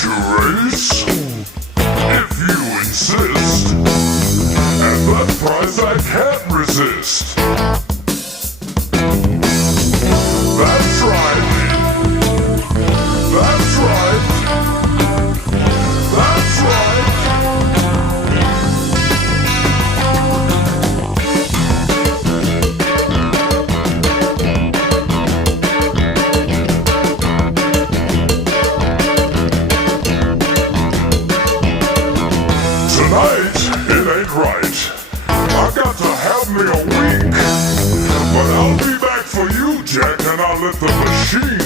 to race? If you insist, at that price I can't resist. That's right. That's right. That's right. Tonight, it ain't right. I got to have me a week. But I'll be back for you, Jack, and I'll let the machine